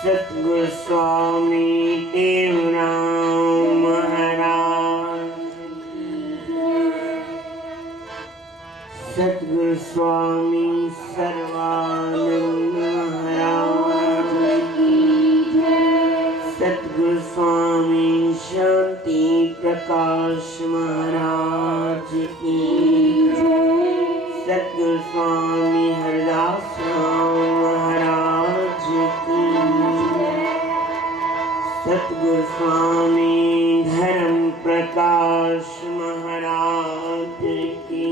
सतगुरु स्वामी देवराम महाराज, सतगुरु स्वामी सर्वानंद महाराज, सतगुरु स्वामी शांति प्रकाश महाराज की, सतगुरु स्वामी हरदास राम महाराज की, सतगुरु स्वामी धर्म प्रकाश महाराज की,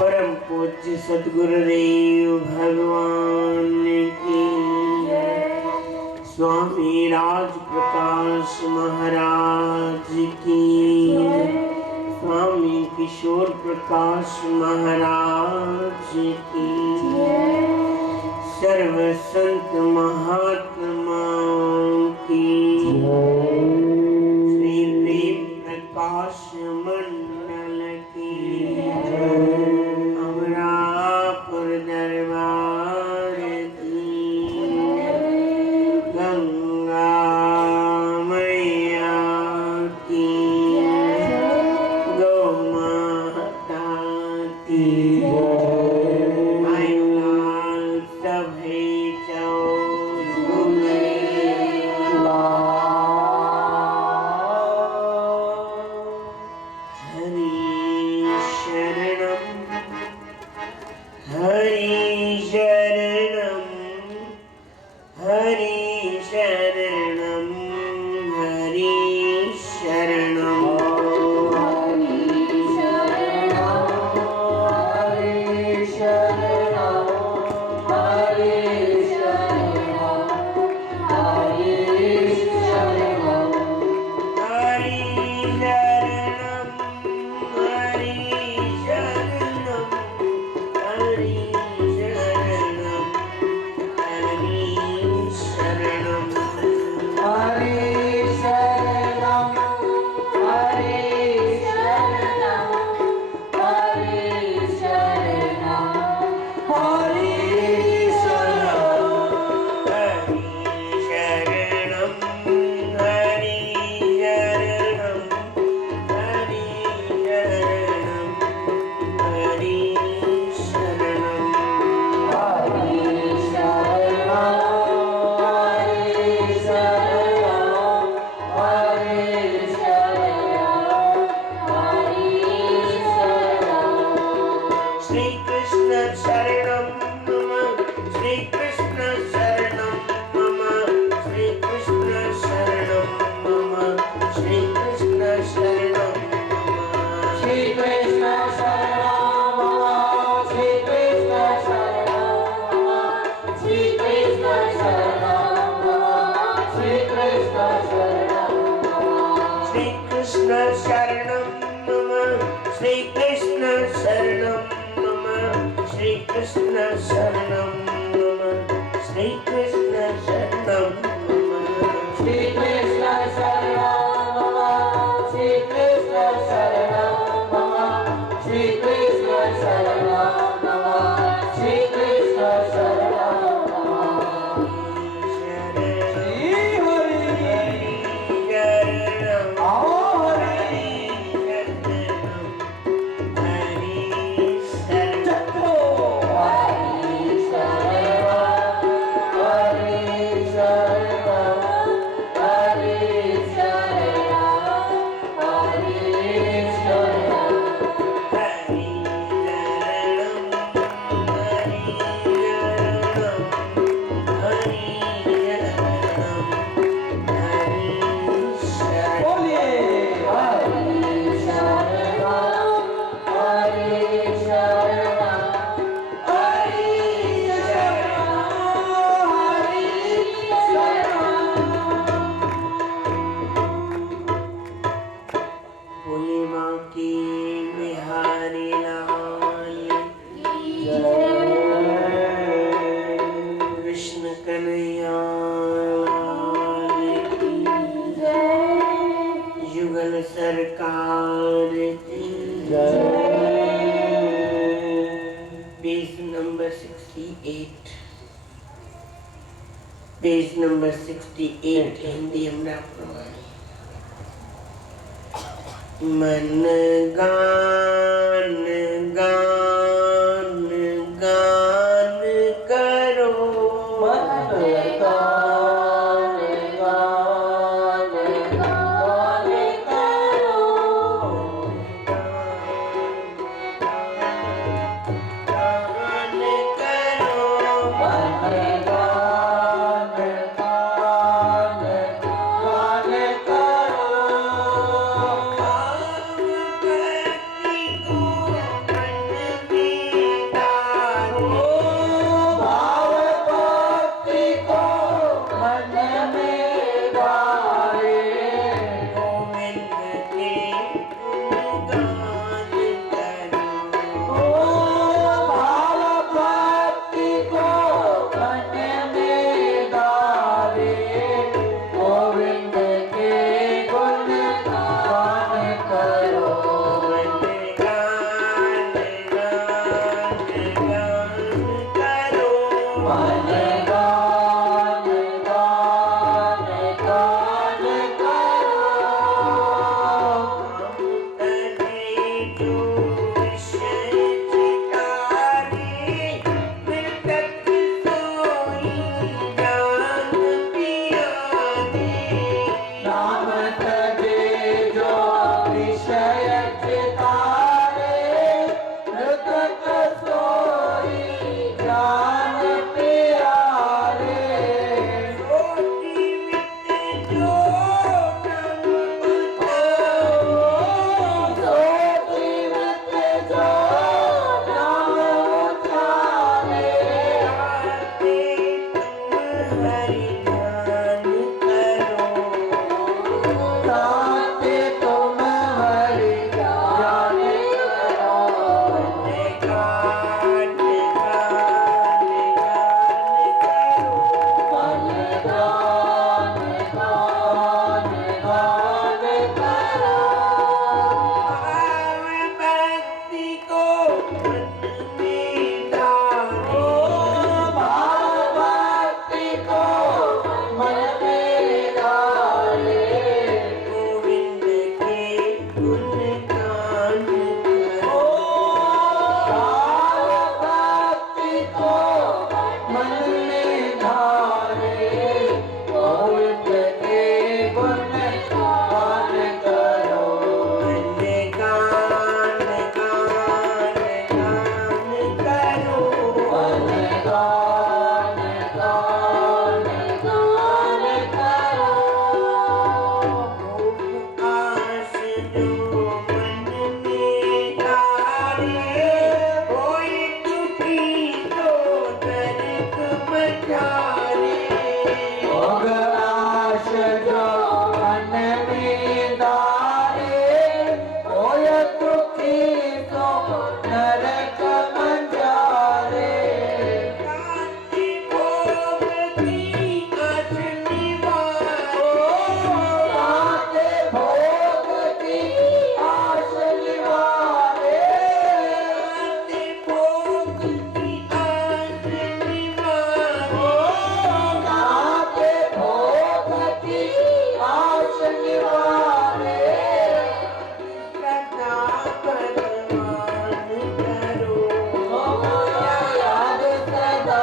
परम पूज्य सतगुरुदेव भगवान की, स्वामी राज प्रकाश महाराज की, स्वामी किशोर प्रकाश महाराज की, सर्व संत महात्माओं की, श्री प्रेम प्रकाश मंडल की, अमरापुर दरबार की, गंगा मैया की, गौ माता की, आयुलाल सभे चौधरी हरि शरणम हरि शरणम हरि शरणम हरि शरणम 68. Page number 68 हिंदी हमरा प्रमाणे मन गान गान गान करो मन गान गान गान करो गान करो मन गान गान गान करो भाव भक्ति को मन में डालो भाव भक्ति को मन में डाले गोविंद के गुण गान करो मन गान गान गान करो नाम तजे जो विषय चितारे मृतक सोई जान प्यारे सो जीवित जो नाम उचारे ताते तुम हरि ज्ञान करो मन गान गान गान करो भक्ति को मन में डालो भाव भक्ति को मन में डाले गोविंद के गुण गान करो भाव भक्ति को मन में डाले गोविंद के गुण गान करो गान गान गान करो मन गान गान गान करो आस जो मन में डाले कोई दुखी तो दर्द मचारे भोग आश जो मन में डाले होय दुखी तो नरक मंजारे कांति भोग की आस निवारे काते भोग की आस निवारे कांति भोग की आस निवारे काते भोग की आस निवारे सदा भगवान करो याद सदा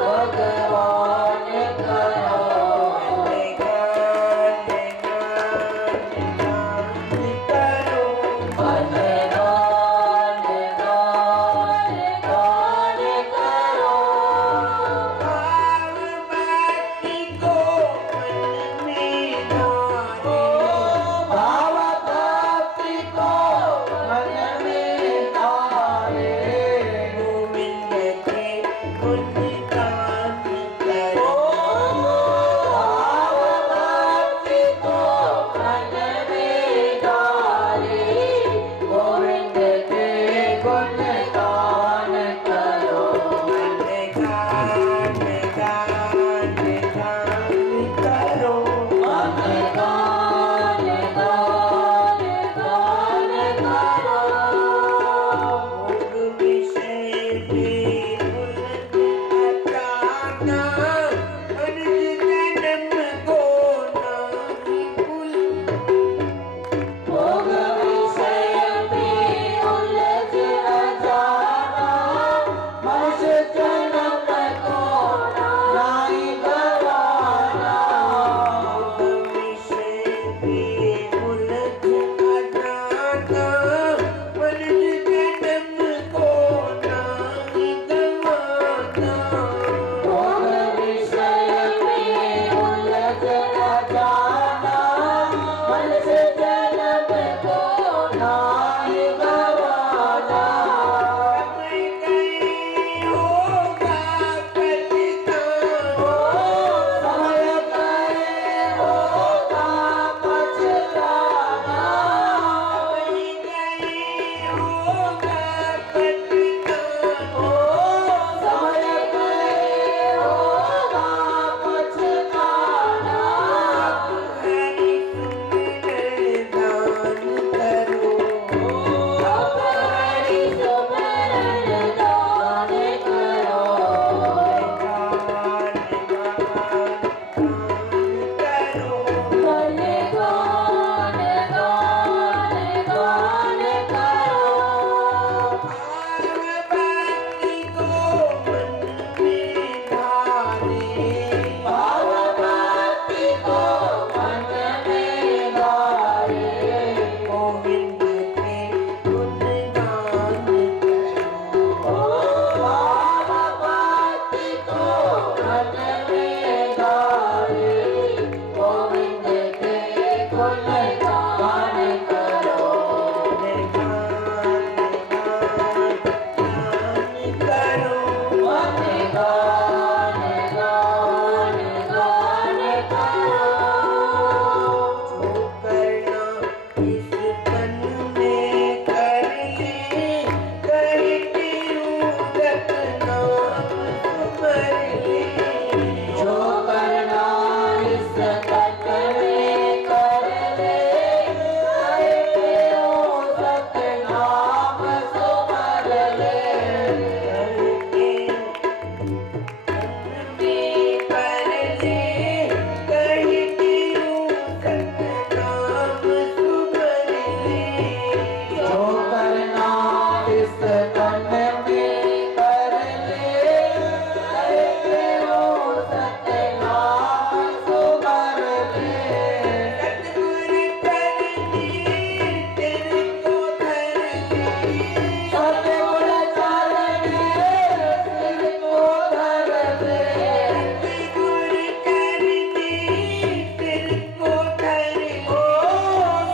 भगवान करो गान गान गान करो मन गान गान गान करो भाव भक्ति को मन में डालो भाव भक्ति को मन में डाले गोविंद के गुण गान करो भाव भक्ति को मन में डाले गोविंद के गुण गान करो गान गान गान करो मन गान गान गान करो भोग विषय में उलझ भोग विषय में उलझ न जाना, मन से जन्म को नाहीं गवाना। समय कहीं होगा पछताना, समय कहीं होगा पछताना, समय कहीं होगा पछताना। समय कहीं होगा पछताना। हरि सुमिरन दान करो, हरि सुमिरन दान करो। गान करो। भले गान गान गान करो। भक्ति को मन में धारे, भाव भक्ति को मन में धारे। गोविंद के गुणगान करो। भाव भक्ति को मन में धारे। गोविंद के गुणगान करो। भले गान गान गान करो। जो करना इस तन में कर ले, कहे ओ सतनाम सुमर ले। जो करना इस तन में कर ले, कहे ओ सतनाम सुमर ले। सतगुण चरणी सिर को धर ले।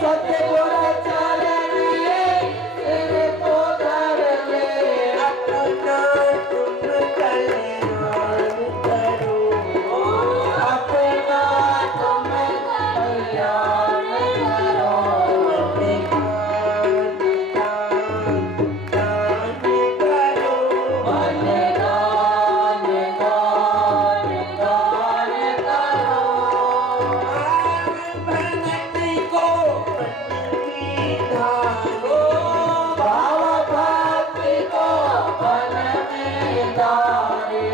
सतगुण चरणी सिर को धर ले। अपना तुम कल्याण करो। भले गान गान गान करो। भाव भक्ति को मन में धारे।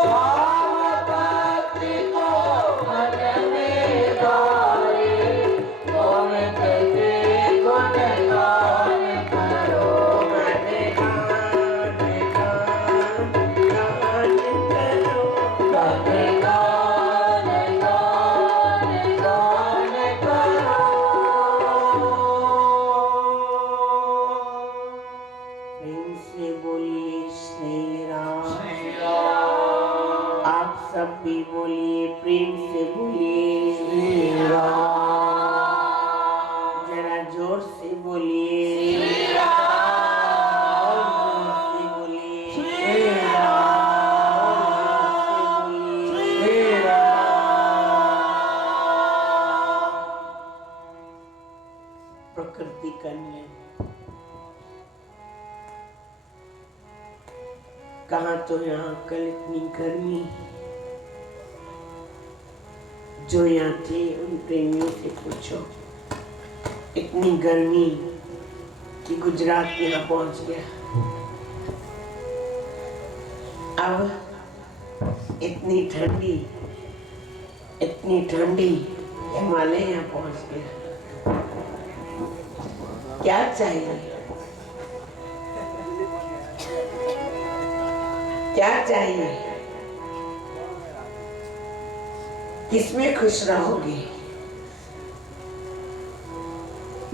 भाव भक्ति को मन में धारे। गोविंद के गुणगान करो। भले गान गान गान करो। प्रेम से बोलिए श्री राम। आप सब भी बोलिए, प्रेम से बोलिए श्री राम। जरा जोर से बोलिए, श्री राम। और जोर से बोलिए, श्री राम। और जोर से बोलिए। श्री राम। प्रकृति का नियम। कहा तो यहाँ कल इतनी गर्मी, जो यहाँ थे उन प्रेमियों से पूछो, इतनी गर्मी कि गुजरात यहाँ पहुंच गया। अब इतनी ठंडी हिमालय यहाँ पहुंच गया। क्या चाहिए, क्या चाहिए? किसमें खुश रहोगे?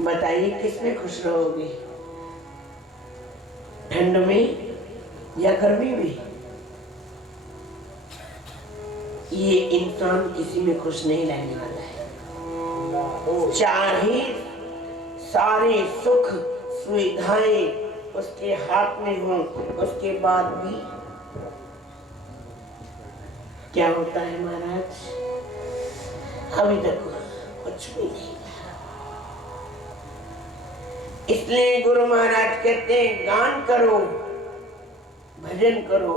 बताइए, किसमें खुश रहोगे? ठंड में या गर्मी में, ये इंसान किसी में खुश नहीं रहने वाला है। चाहे सारे सुख सुविधाएं उसके हाथ में हो, उसके बाद भी क्या होता है महाराज, अभी तक कुछ भी नहीं। इसलिए गुरु महाराज कहते हैं गान करो, भजन करो,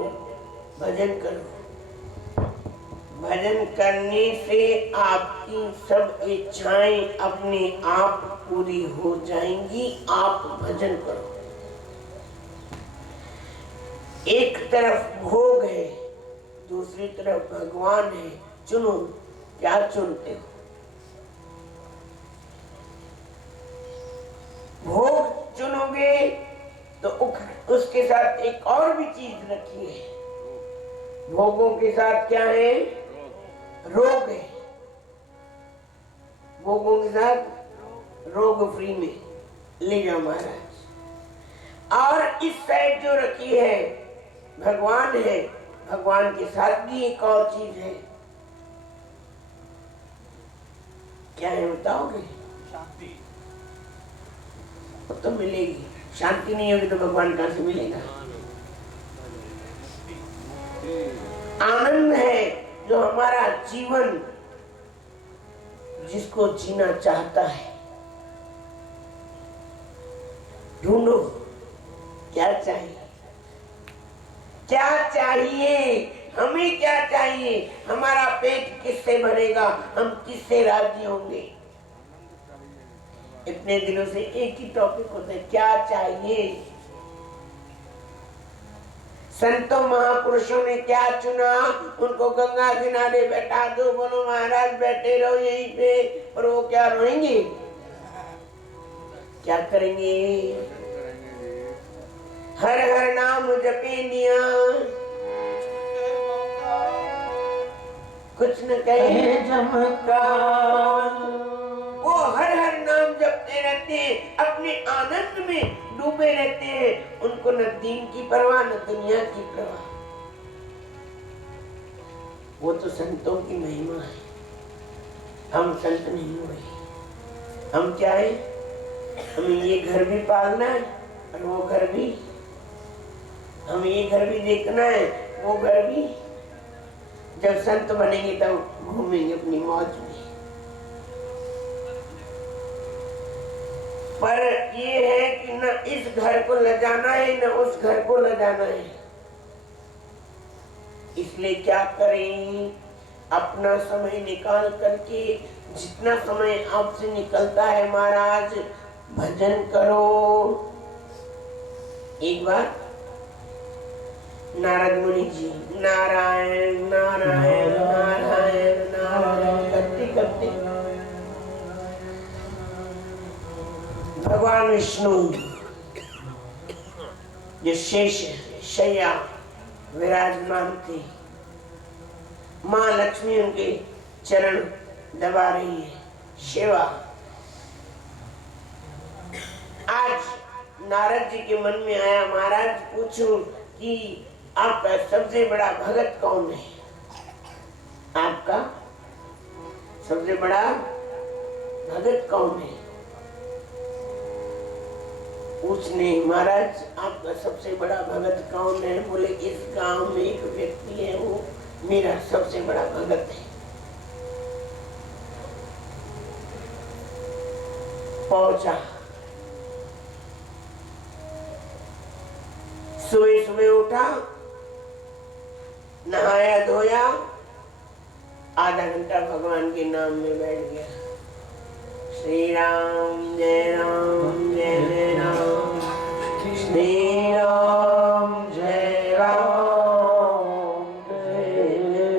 भजन करो। भजन करने से आपकी सब इच्छाएं अपने आप पूरी हो जाएंगी। आप भजन करो। एक तरफ भोग है, दूसरी तरफ भगवान है, चुनो, क्या चुनते हो? भोग चुनोगे तो उसके साथ एक और भी चीज रखी है। भोगों के साथ क्या है? रोग है। भोगों के साथ रोग फ्री में ले जाओ महाराज। और इस साइड जो रखी है भगवान है, भगवान के साथ भी एक और चीज है। क्या है बताओगे? शांति तो मिलेगी। शांति नहीं होगी तो भगवान कहां से मिलेगा? आनंद है जो हमारा जीवन जिसको जीना चाहता है। ढूंढो क्या चाहिए, क्या चाहिए, हमें क्या चाहिए? हमारा पेट किससे भरेगा? हम किससे राजी होंगे? इतने दिनों से एक ही टॉपिक होता है, क्या चाहिए? संतों महापुरुषों ने क्या चुना? उनको गंगा किनारे बैठा दो, बोलो महाराज बैठे रहो यहीं पे, और वो क्या रोएंगे? क्या करेंगे? हर हर नाम जपे निया, कुछ न कहे चमत्कार। वो हर हर नाम जपते रहते हैं, अपने आनंद में डूबे रहते हैं। उनको न दीन की परवाह न दुनिया की परवाह। वो तो संतों की महिमा है। हम संत नहीं हुए। हम क्या है? हमें ये घर भी पालना है और वो घर भी, हमें ये घर भी देखना है, वो घर भी। जब संत बनेंगे तब घूमेंगे अपनी मौज में। पर ये है कि न इस घर को ले जाना है न उस घर को ले जाना है। इसलिए क्या करें? अपना समय निकाल करके, जितना समय आपसे निकलता है महाराज, भजन करो। एक बार नारद मुनि जी नारायण नारायण नारायण नारायण करते करते भगवान विष्णु जो शेष शैया विराजमान थे, माँ लक्ष्मी उनके चरण दबा रही है, सेवा। आज नारद जी के मन में आया, महाराज पूछूं कि आपका सबसे बड़ा भगत कौन है? आपका सबसे बड़ा भगत कौन है? पूछने, महाराज आपका सबसे बड़ा भगत कौन है? बोले इस गांव में एक व्यक्ति है, वो मेरा सबसे बड़ा भगत है। पहुंचा, सुबह सुबह उठा, नहाया धोया, आधा घंटा भगवान के नाम में बैठ गया। श्री राम जय राम जय जय राम, श्री राम जय राम जय जय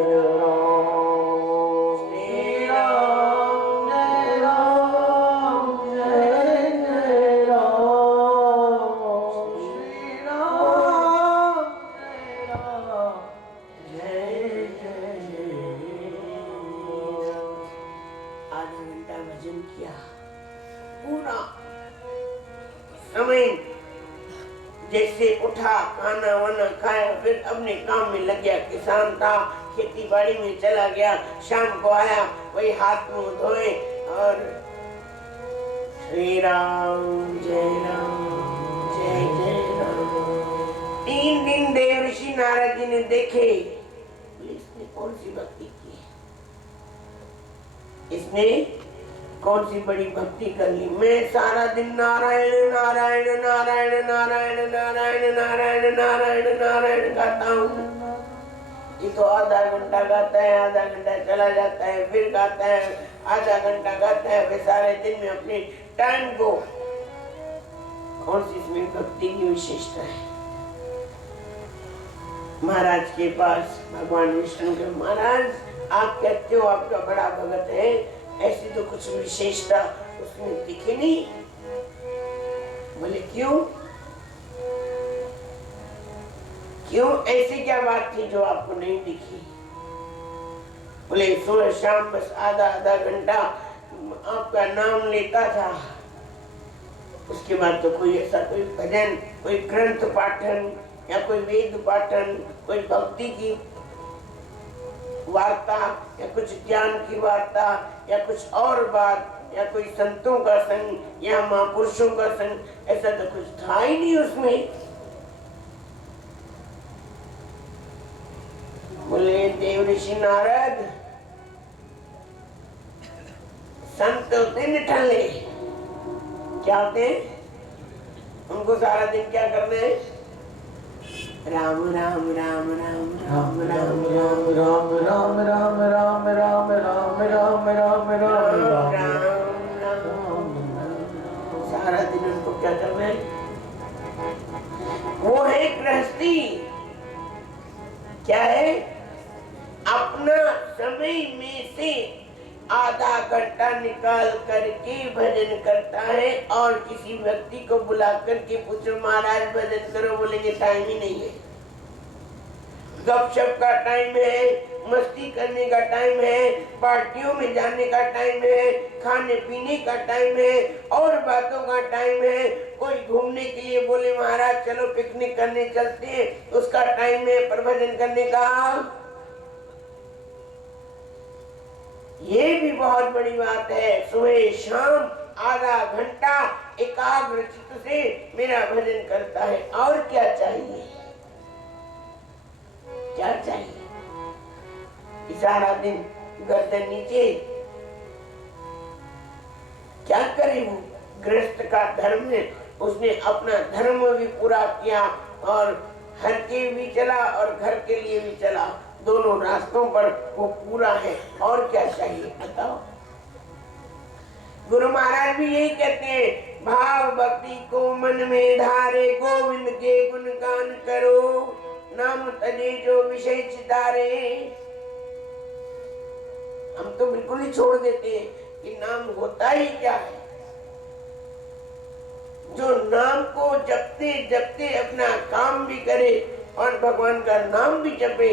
राम, श्री राम जय राम जय जय राम, श्री राम जय राम जय जय राम। आधा घंटा भजन किया, पूरा समय जैसे उठा, खाना वाना खाया, फिर अपने काम में लग गया। किसान था, खेती बाड़ी में चला गया। शाम को आया, वही हाथ मुंह धोए और श्री राम जय जय राम। 3 दिन देव ऋषि नारद जी ने देखे, इसने कौन सी भक्ति की, इसने कौन सी बड़ी भक्ति कर ली। मैं सारा दिन नारायण नारायण नारायण नारायण नारायण नारायण नारायण नारायण गाता हूँ। ये तो आधा घंटा गाता है, आधा घंटा चला जाता है, फिर गाता है, आधा घंटा गाता है, फिर सारे दिन में अपने टाइम को। कौन सी इसमें भक्ति की विशेषता है। महाराज के पास भगवान विष्णु के, महाराज आप कहते हो आपका बड़ा भगत है, ऐसी तो कुछ विशेषता उसमें दिखी नहीं। बोले क्यों क्यों, ऐसी क्या बात थी जो आपको नहीं दिखी। बोले सुबह शाम बस आधा घंटा आपका नाम लेता था, उसके बाद तो कोई ऐसा कोई भजन, कोई ग्रंथ पाठन या कोई वेद पाठन, कोई भक्ति की वार्ता या कुछ ज्ञान की वार्ता या कुछ और बात या कोई संतों का संग या महापुरुषों का संग, ऐसा तो कुछ था ही नहीं उसमें। बोले देव ऋषि नारद, संत होते निठल्ले, क्या होते, उनको सारा दिन क्या करना है, राम राम राम राम राम राम राम राम राम राम राम राम राम राम राम राम राम, सारा दिन उनको क्या करना है। वो है गृहस्थी, क्या है, अपना समय में से आधा घंटा निकाल करके भजन करता है और किसी व्यक्ति को बुला करके पूछो महाराज भजन करो, बोलेंगे टाइम ही नहीं है। गपशप का टाइम है, मस्ती करने का टाइम है, पार्टियों में जाने का टाइम है, खाने पीने का टाइम है और बातों का टाइम है। कोई घूमने के लिए बोले महाराज चलो पिकनिक करने चलते हैं, उसका टाइम है, पर भजन करने का ये भी बहुत बड़ी बात है। सुबह शाम आधा घंटा एकाग्र चित्त से मेरा भजन करता है, और क्या चाहिए, क्या चाहिए। सारा दिन गर्दन नीचे, क्या करे वो, गृहस्थ का धर्म है, उसने अपना धर्म भी पूरा किया और हर के भी चला और घर के लिए भी चला, दोनों रास्तों पर वो पूरा है, और क्या चाहिए बताओ। गुरु महाराज भी यही कहते हैं, भाव भक्ति को मन में धारे, गोविंद के गुणगान करो, नाम तजे जो विषय चितारे। हम तो बिल्कुल ही छोड़ देते हैं कि नाम होता ही क्या है। जो नाम को जपते जपते अपना काम भी करे और भगवान का नाम भी जपे,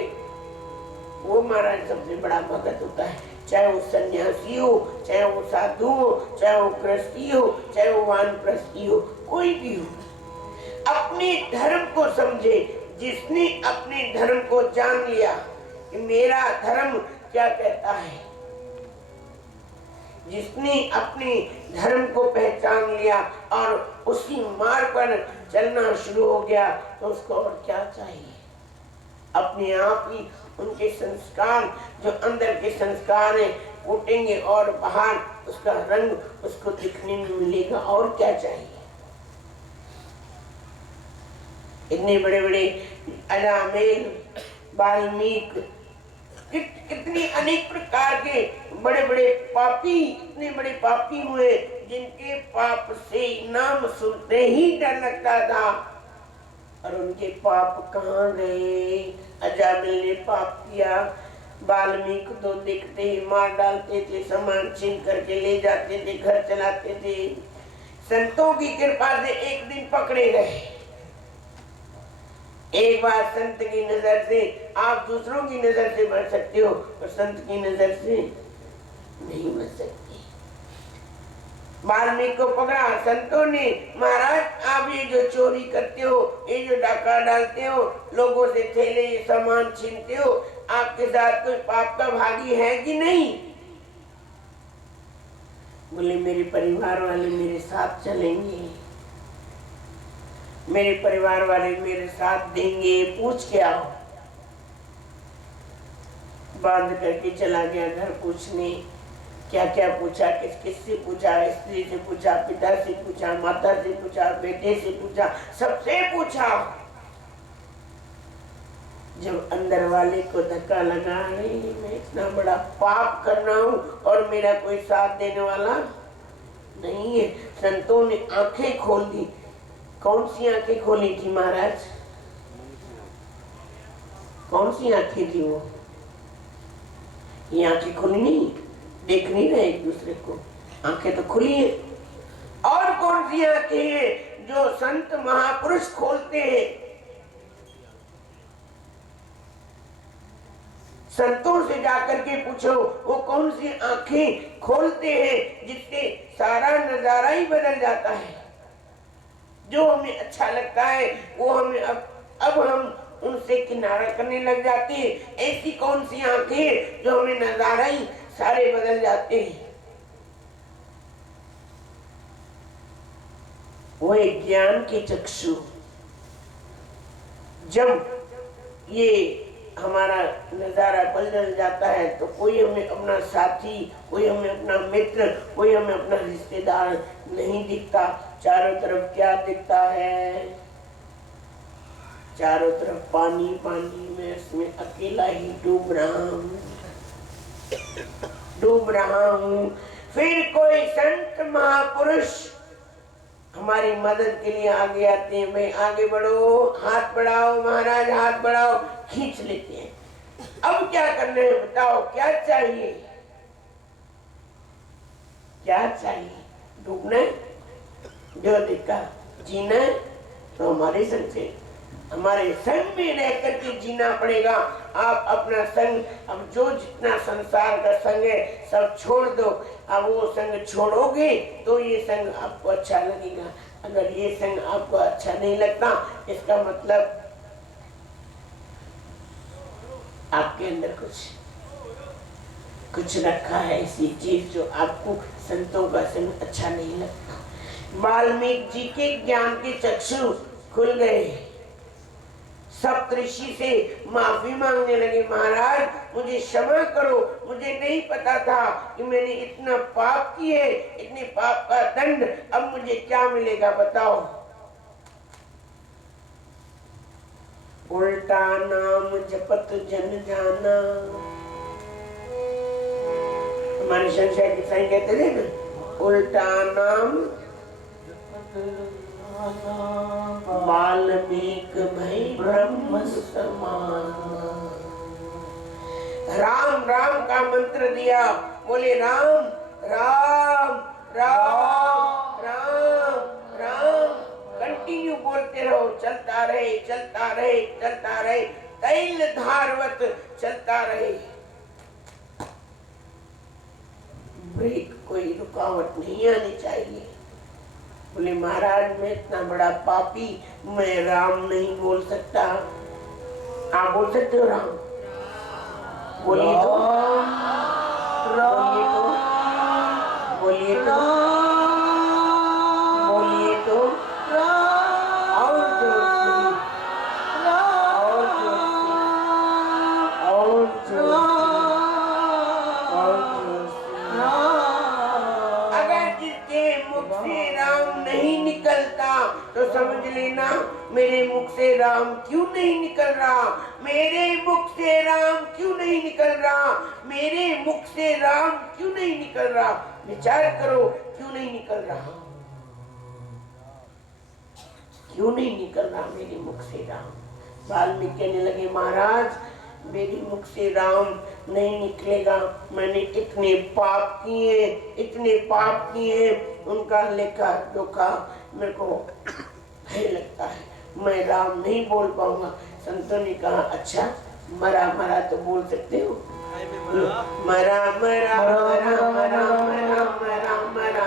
वो महाराज सबसे बड़ा भगत होता है। चाहे वो सन्यासी हो, चाहे वो साधु हो, चाहे वो गृहस्थी हो, चाहे वो वानप्रस्थी हो, कोई भी हो, अपने धर्म को समझे। जिसने अपने धर्म को जान लिया कि मेरा धर्म क्या कहता है, जिसने अपने धर्म को पहचान लिया और उसी मार्ग पर चलना शुरू हो गया, तो उसको और क्या चाहिए। अपने आप ही उनके संस्कार, जो अंदर के संस्कार हैं, फूटेंगे और बाहर उसका रंग उसको दिखने में मिलेगा, और क्या चाहिए। इतने बड़े बड़े अजामेल, वाल्मीकि, कितनी अनेक प्रकार के बड़े बड़े पापी, इतने बड़े पापी हुए जिनके पाप से नाम सुनते ही डर लगता था, और उनके पाप कहाँ गए। अजामिल ने पाप किया, वाल्मीकि तो देखते ही मार डालते थे, सामान छीन करके ले जाते थे, घर चलाते थे। संतों की कृपा से एक दिन पकड़े गए। एक बार संत की नजर से आप दूसरों की नजर से बच सकते हो, और संत की नजर से नहीं बच सकते। वाल्मीकि को पकड़ा संतों ने, महाराज आप ये जो चोरी करते हो, ये जो डाका डालते हो, लोगों से थैले सामान छीनते हो, आपके साथ कोई पाप का भागी है कि नहीं? बोले मेरे परिवार वाले मेरे साथ चलेंगे, मेरे परिवार वाले मेरे साथ देंगे, पूछ के आओ। बांध करके चला गया घर पूछने। क्या क्या पूछा, किस किस से पूछा, स्त्री से पूछा, पिता से पूछा, माता से पूछा, बेटे से पूछा, सबसे पूछा। जब अंदर वाले को धक्का लगा, मैं इतना बड़ा पाप कर रहा हूं और मेरा कोई साथ देने वाला नहीं है। संतों ने आंखें खोल दी। कौन सी आंखें खोली थी महाराज? कौन सी आंखें थी वो? ये आंखें खुली नहीं, देख नहीं रहे एक दूसरे को, आंखें तो खुली है। और कौन सी आंखें हैं जो संत महापुरुष खोलते हैं? संतों से जाकर के पूछो वो कौन सी आंखें खोलते हैं जिससे सारा नजारा ही बदल जाता है। जो हमें अच्छा लगता है वो हमें अब हम उनसे किनारा करने लग जाते हैं। ऐसी कौन सी आंखें जो हमें नजारा ही सारे बदल जाते हैं? वो एक ज्ञान के चक्षु। जब ये हमारा नजारा बदल जाता है तो कोई हमें अपना साथी, कोई हमें अपना मित्र, कोई हमें अपना रिश्तेदार नहीं दिखता। चारों तरफ क्या दिखता है? चारों तरफ पानी पानी में, इसमें अकेला ही डूब रहा हूँ। फिर कोई संत महापुरुष हमारी मदद के लिए आगे आते हैं। भाई आगे बढ़ो, हाथ बढ़ाओ महाराज, हाथ बढ़ाओ, खींच लेते हैं। अब क्या करना है बताओ, क्या चाहिए? क्या चाहिए? डूबना है, जो देखा जीना है तो हमारे संग से, हमारे संग में रह करके जीना पड़ेगा। आप अपना संग, अब जो जितना संसार का संग है सब छोड़ दो। अब वो संग छोड़ोगे तो ये संग आपको अच्छा लगेगा। अगर ये संग आपको अच्छा नहीं लगता, इसका मतलब आपके अंदर कुछ रखा है, ऐसी चीज जो आपको संतों का संग अच्छा नहीं लगता। वाल्मीकि जी के ज्ञान के चक्षु खुल गए। सप्तऋषि से माफी मांगने लगे, महाराज मुझे क्षमा करो, मुझे नहीं पता था कि मैंने इतना पाप किए, इतने पाप का दंड, अब मुझे क्या मिलेगा बताओ। उल्टा नाम जपत जन जाना। हमारे संशय के साईं कहते थे ना, उल्टा नाम वाल्मीकि भई ब्रह्म समान। राम राम का मंत्र दिया, बोले राम राम राम राम राम, कंटिन्यू बोलते रहो, चलता रहे चलता रहे चलता रहे, तैल धारवत चलता रहे। ब्रेक, कोई रुकावट नहीं आनी चाहिए। बोले महाराज मैं इतना बड़ा पापी, मैं राम नहीं बोल सकता। आप बोल सकते हो राम? बोलिए तो, बोलिए तो, बोलिए तो, बोलिए तो, और जोर से, और जोर से, और जोर से, और जोर से। अगर जिसके मुख से राम नहीं निकलता तो समझ लेना मेरे मुख से राम क्यों नहीं निकल रहा, मेरे मुख से राम क्यों नहीं निकल रहा, मेरे मुख से राम क्यों नहीं निकल रहा। विचार करो क्यों नहीं निकल रहा, क्यों नहीं निकल रहा मेरे मुख से राम। वाल्मीकि कहने लगे महाराज मेरे मुख से राम नहीं निकलेगा, मैंने इतने पाप किए, इतने पाप किए, उनका लेखा जोखा मेरे को भय लगता है, मैं राम नहीं बोल पाऊंगा। संतों ने कहा अच्छा मरा मरा तो बोल सकते हो, मरा मरा मरा मरा मरा मरा मरा